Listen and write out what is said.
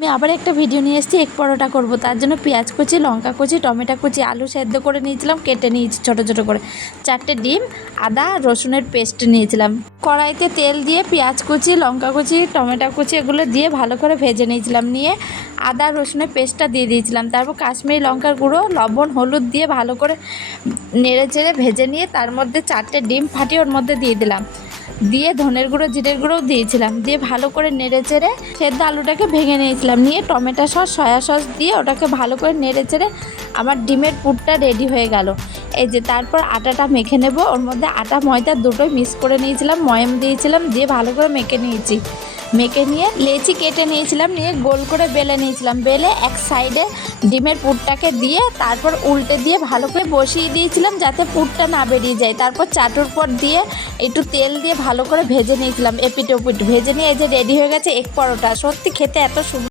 আমি আবার একটা ভিডিও নিয়ে এসেছি এগ পরোটা করব। তার জন্য পেঁয়াজ কুচি, লঙ্কা কুচি, টমেটো কুচি, আলু সেদ্ধ করে নিয়েছিলাম, কেটে নিয়েছি ছোটো ছোটো করে, 4টে ডিম, আদা রসুনের পেস্ট নিয়েছিলাম। কড়াইতে তেল দিয়ে পেঁয়াজ কুচি, লঙ্কা কুচি, টমেটো কুচি এগুলো দিয়ে ভালো করে ভেজে নিয়েছিলাম। নিয়ে আদা রসুনের পেস্টটা দিয়ে দিয়েছিলাম। তারপর কাশ্মীরি লঙ্কার গুঁড়ো, লবণ, হলুদ দিয়ে ভালো করে নেড়ে চেড়ে ভেজে নিয়ে তার মধ্যে 4টে ডিম ফাটিয়ে ওর মধ্যে দিয়ে দিলাম। দিয়ে ধনের গুঁড়ো, জিরের গুঁড়োও দিয়েছিলাম। দিয়ে ভালো করে নেড়ে চেড়ে সেদ্ধ আলুটাকে ভেঙে নিয়েছিলাম। নিয়ে টমেটো সস, সয়া সস দিয়ে ওটাকে ভালো করে নেড়ে চেড়ে আমার ডিমের পুরটা রেডি হয়ে গেল। এই যে তারপর আটাটা মেখে নেব। ওর মধ্যে আটা ময়দা দুটোই মিক্স করে নিয়েছিলাম, ময়াম দিয়েছিলাম, দিয়ে ভালো করে মেখে নিয়েছি। মেখে নিয়ে লেচি কেটে নিয়েছিলাম, নিয়ে গোল করে বেলে নিয়েছিলাম। বেলে এক সাইডে ডিমের পুরটাকে দিয়ে তারপর উল্টে দিয়ে ভালো করে বসিয়ে দিয়েছিলাম যাতে পুরটা না বেরিয়ে যায়। তারপর চাটুর পর দিয়ে একটু তেল দিয়ে ভালো করে ভেজে নিয়েছিলাম, এপিট ওপিট ভেজে নিয়ে এই যে রেডি হয়ে গেছে এগ পরোটা। সত্যি খেতে এত সুন্দর।